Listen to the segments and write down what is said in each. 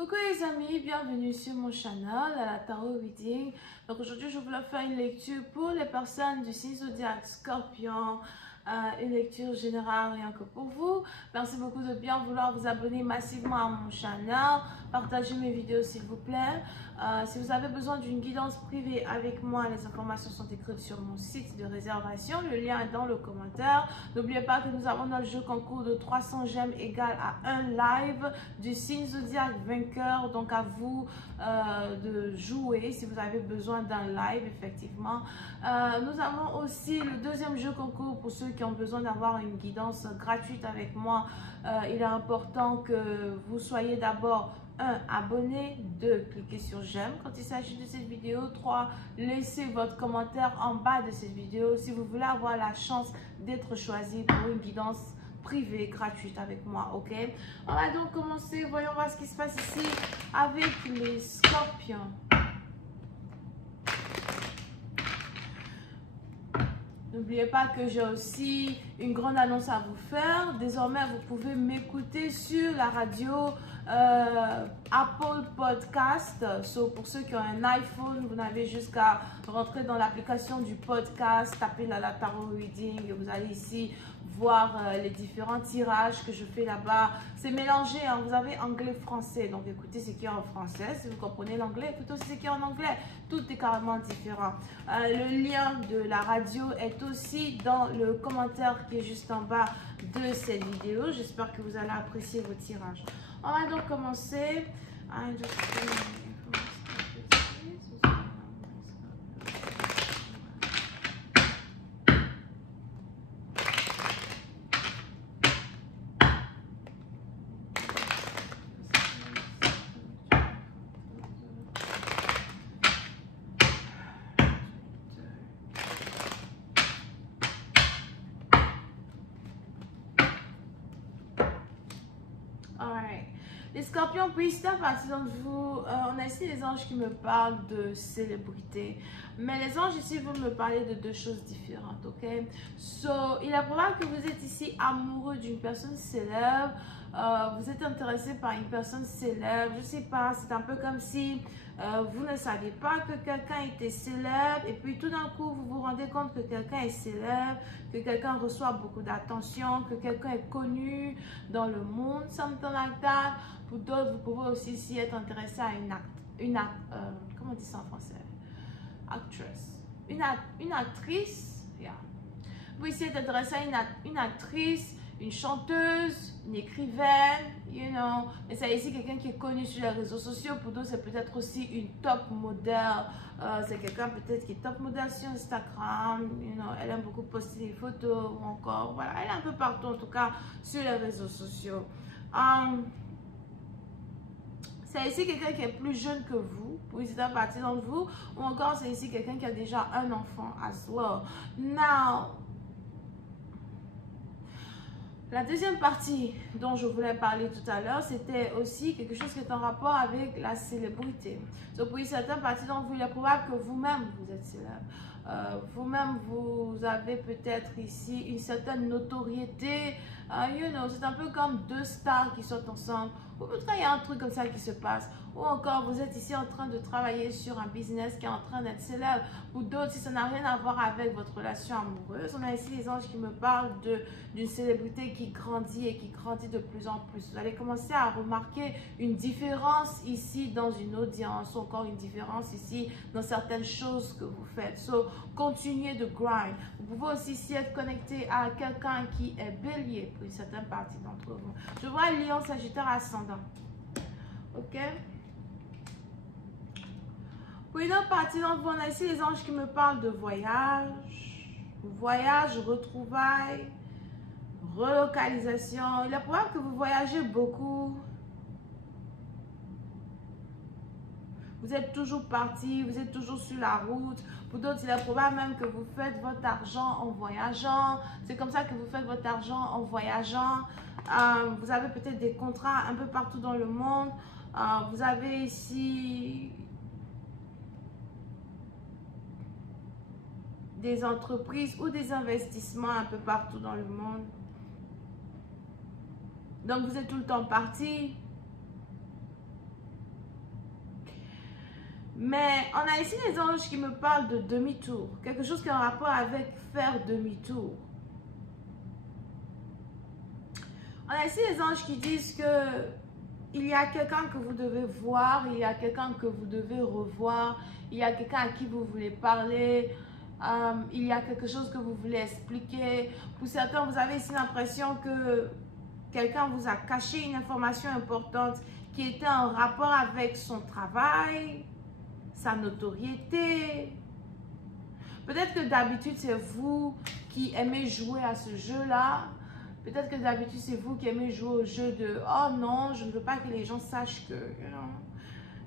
Coucou les amis, bienvenue sur mon channel à la Tarot Reading. Donc aujourd'hui je voulais faire une lecture pour les personnes du signe zodiaque Scorpion, une lecture générale rien que pour vous. Merci beaucoup de bien vouloir vous abonner massivement à mon channel, partagez mes vidéos s'il vous plaît. Si vous avez besoin d'une guidance privée avec moi, les informations sont écrites sur mon site de réservation, le lien est dans le commentaire. N'oubliez pas que nous avons notre jeu concours de 300 gemmes égal à un live du signe zodiaque vainqueur, donc à vous de jouer si vous avez besoin d'un live effectivement. Nous avons aussi le deuxième jeu concours pour ceux qui ont besoin d'avoir une guidance gratuite avec moi. Il est important que vous soyez d'abord 1. Abonné, 2. Cliquez sur j'aime quand il s'agit de cette vidéo, 3. Laissez votre commentaire en bas de cette vidéo si vous voulez avoir la chance d'être choisi pour une guidance privée gratuite avec moi, ok? On va donc commencer, voyons voir ce qui se passe ici avec les scorpions. N'oubliez pas que j'ai aussi une grande annonce à vous faire. Désormais, vous pouvez m'écouter sur la radio Apple Podcast. Pour ceux qui ont un iPhone, vous n'avez juste qu'à rentrer dans l'application du podcast, taper la Tarot Reading et vous allez ici voir les différents tirages que je fais là-bas. C'est mélangé, hein, vous avez anglais-français. Donc écoutez ce qui est en français. Si vous comprenez l'anglais, écoutez aussi ce qui est en anglais. Tout est carrément différent. Le lien de la radio est aussi dans le commentaire qui est juste en bas de cette vidéo. J'espère que vous allez apprécier vos tirages. On va donc commencer. Les scorpions, puis c'est à partir d'entre vous, on a ici les anges qui me parlent de célébrité. Mais les anges ici vont me parler de deux choses différentes, ok? Il est probable que vous êtes ici amoureux d'une personne célèbre. Vous êtes intéressé par une personne célèbre. Je sais pas, c'est un peu comme si vous ne saviez pas que quelqu'un était célèbre. Et puis tout d'un coup, vous vous rendez compte que quelqu'un est célèbre, que quelqu'un reçoit beaucoup d'attention, que quelqu'un est connu dans le monde, something like that. Pour d'autres, vous pouvez aussi ici être intéressé à comment on dit ça en français? Actress. Une actrice. Yeah. Vous pouvez ici être intéressé à une actrice, une chanteuse, une écrivaine, you know. Mais c'est ici quelqu'un qui est connu sur les réseaux sociaux. Pour d'autres, c'est peut-être aussi une top modèle. C'est quelqu'un peut-être qui est top modèle sur Instagram. You know. Elle aime beaucoup poster des photos ou encore, voilà. Elle est un peu partout, en tout cas, sur les réseaux sociaux. C'est ici quelqu'un qui est plus jeune que vous, pour visiter une partie d'entre vous, ou encore c'est ici quelqu'un qui a déjà un enfant as well. Now, la deuxième partie dont je voulais parler tout à l'heure, c'était aussi quelque chose qui est en rapport avec la célébrité. Pour certaines parties d'entre vous, il est probable que vous-même, vous êtes célèbre. Vous-même, vous avez peut-être ici une certaine notoriété. You know, c'est un peu comme deux stars qui sont ensemble. Ou peut-être il y a un truc comme ça qui se passe. Ou encore, vous êtes ici en train de travailler sur un business qui est en train d'être célèbre. Ou d'autres, si ça n'a rien à voir avec votre relation amoureuse. On a ici les anges qui me parlent d'une célébrité qui grandit et qui grandit de plus en plus. Vous allez commencer à remarquer une différence ici dans une audience. Ou encore une différence ici dans certaines choses que vous faites. Continuez de grind. Vous pouvez aussi ici être connecté à quelqu'un qui est bélier pour une certaine partie d'entre vous. Je vois Lion, Sagittaire, ascendant. Ok? Pour une autre partie d'entre vous, on a ici les anges qui me parlent de voyage, retrouvailles, relocalisation. Il est probable que vous voyagez beaucoup. Vous êtes toujours parti, vous êtes toujours sur la route. Pour d'autres, il est probable même que vous faites votre argent en voyageant. C'est comme ça que vous faites votre argent en voyageant. Vous avez peut-être des contrats un peu partout dans le monde. Vous avez ici des entreprises ou des investissements un peu partout dans le monde. Donc, vous êtes tout le temps parti. Mais on a ici les anges qui me parlent de demi-tour. Quelque chose qui a un rapport avec faire demi-tour. On a ici les anges qui disent que il y a quelqu'un que vous devez voir, il y a quelqu'un que vous devez revoir, il y a quelqu'un à qui vous voulez parler, il y a quelque chose que vous voulez expliquer. Pour certains, vous avez ici l'impression que quelqu'un vous a caché une information importante qui était en rapport avec son travail, sa notoriété. Peut-être que d'habitude, c'est vous qui aimez jouer à ce jeu-là. Peut-être que d'habitude, c'est vous qui aimez jouer au jeu de « Oh non, je ne veux pas que les gens sachent que...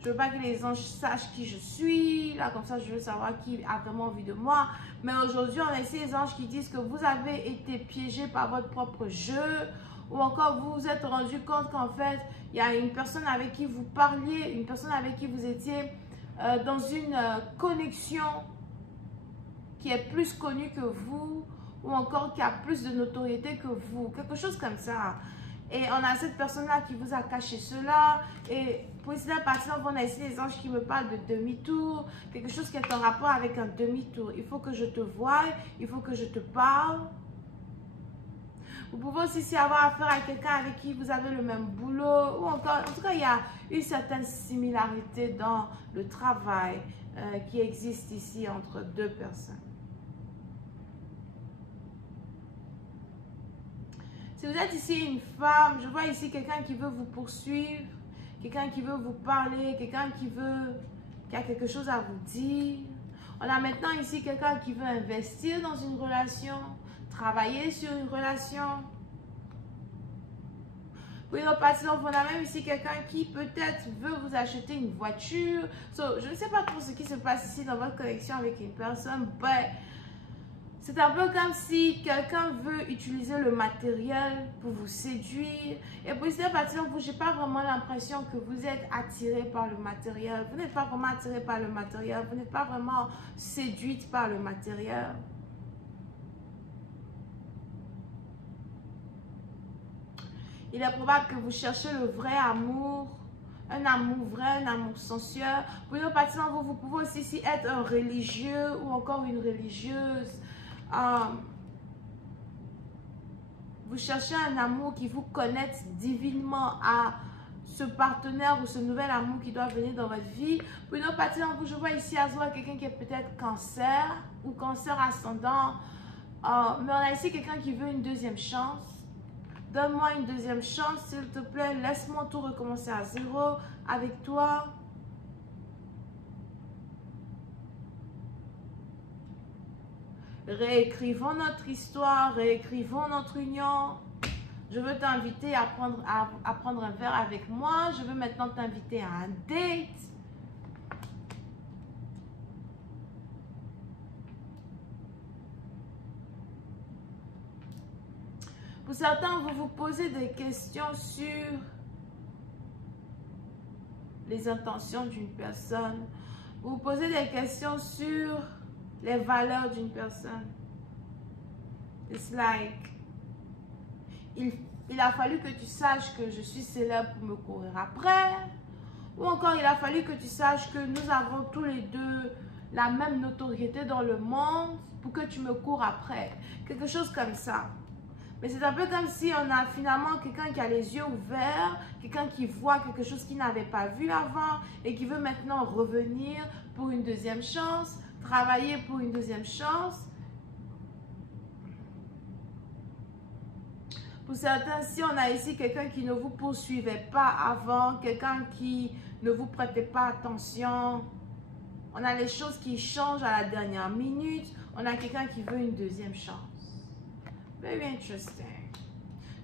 je veux pas que les gens sachent qui je suis. Là, comme ça, je veux savoir qui a vraiment envie de moi. » Mais aujourd'hui, on a ici les anges qui disent que vous avez été piégé par votre propre jeu. Ou encore, vous vous êtes rendu compte qu'en fait, il y a une personne avec qui vous parliez, une personne avec qui vous étiez dans une connexion qui est plus connue que vous, ou encore qui a plus de notoriété que vous, quelque chose comme ça. Et on a cette personne-là qui vous a caché cela. Et pour cela, par exemple, on a ici les anges qui me parlent de demi-tour, quelque chose qui est en rapport avec un demi-tour. Il faut que je te voie, il faut que je te parle. Vous pouvez aussi avoir affaire à quelqu'un avec qui vous avez le même boulot, ou encore, en tout cas, il y a une certaine similarité dans le travail qui existe ici entre deux personnes. Si vous êtes ici une femme, je vois ici quelqu'un qui veut vous poursuivre, quelqu'un qui veut vous parler, quelqu'un qui a quelque chose à vous dire. On a maintenant ici quelqu'un qui veut investir dans une relation, travailler sur une relation. Oui, par exemple, on a même ici quelqu'un qui peut-être veut vous acheter une voiture. Je ne sais pas trop ce qui se passe ici dans votre connexion avec une personne, mais c'est un peu comme si quelqu'un veut utiliser le matériel pour vous séduire. Et pour cette partie, je n'ai pas vraiment l'impression que vous êtes attiré par le matériel. Vous n'êtes pas vraiment attiré par le matériel. Vous n'êtes pas vraiment séduite par le matériel. Il est probable que vous cherchez le vrai amour. Un amour vrai, un amour sensuel. Pour une partie, vous pouvez aussi être un religieux ou encore une religieuse. Vous cherchez un amour qui vous connecte divinement à ce partenaire ou ce nouvel amour qui doit venir dans votre vie. Pour une autre partie d'entre vous, je vois ici à soi quelqu'un qui est peut-être cancer ou cancer ascendant. Mais on a ici quelqu'un qui veut une deuxième chance. Donne-moi une deuxième chance, s'il te plaît. Laisse-moi tout recommencer à zéro avec toi. Réécrivons notre histoire, réécrivons notre union. Je veux t'inviter à prendre un verre avec moi. Je veux maintenant t'inviter à un date. Pour certains, vous vous posez des questions sur les intentions d'une personne. Vous vous posez des questions sur les valeurs d'une personne. It's like, il a fallu que tu saches que je suis célèbre pour me courir après. Ou encore, il a fallu que tu saches que nous avons tous les deux la même notoriété dans le monde pour que tu me cours après. Quelque chose comme ça. Mais c'est un peu comme si on a finalement quelqu'un qui a les yeux ouverts, quelqu'un qui voit quelque chose qu'il n'avait pas vu avant et qui veut maintenant revenir pour une deuxième chance, travailler pour une deuxième chance. Pour certains, si on a ici quelqu'un qui ne vous poursuivait pas avant, quelqu'un qui ne vous prêtait pas attention, on a les choses qui changent à la dernière minute, on a quelqu'un qui veut une deuxième chance. Very interesting.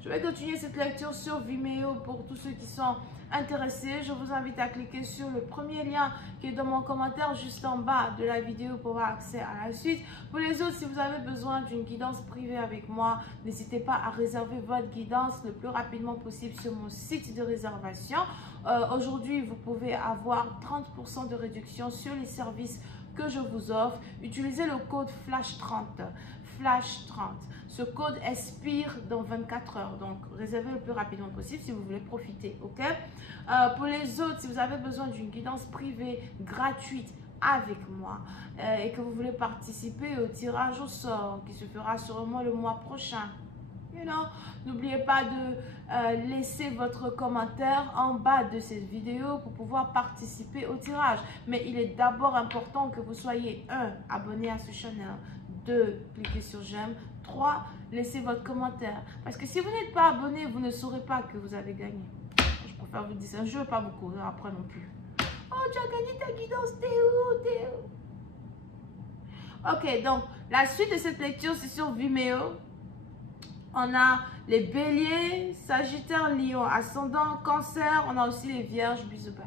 Je vais continuer cette lecture sur Vimeo pour tous ceux qui sont intéressés. Je vous invite à cliquer sur le premier lien qui est dans mon commentaire juste en bas de la vidéo pour avoir accès à la suite. Pour les autres, si vous avez besoin d'une guidance privée avec moi, n'hésitez pas à réserver votre guidance le plus rapidement possible sur mon site de réservation. Aujourd'hui, vous pouvez avoir 30% de réduction sur les services que je vous offre. Utilisez le code FLASH30. Flash 30. Ce code expire dans 24 heures, donc réservez le plus rapidement possible si vous voulez profiter, ok? Pour les autres, si vous avez besoin d'une guidance privée gratuite avec moi et que vous voulez participer au tirage au sort qui se fera sûrement le mois prochain, n'oubliez pas de laisser votre commentaire en bas de cette vidéo pour pouvoir participer au tirage. Mais il est d'abord important que vous soyez 1. Abonné à ce channel, 2. Cliquez sur j'aime, 3. Laissez votre commentaire. Parce que si vous n'êtes pas abonné, vous ne saurez pas que vous avez gagné. Je préfère vous dire ça. Je ne veux pas vous courir après non plus. Oh, tu as gagné ta guidance, Théo. Ok, donc la suite de cette lecture, c'est sur Vimeo. On a les béliers, sagittaire, lion, ascendant, cancer. On a aussi les vierges, bisous, bye.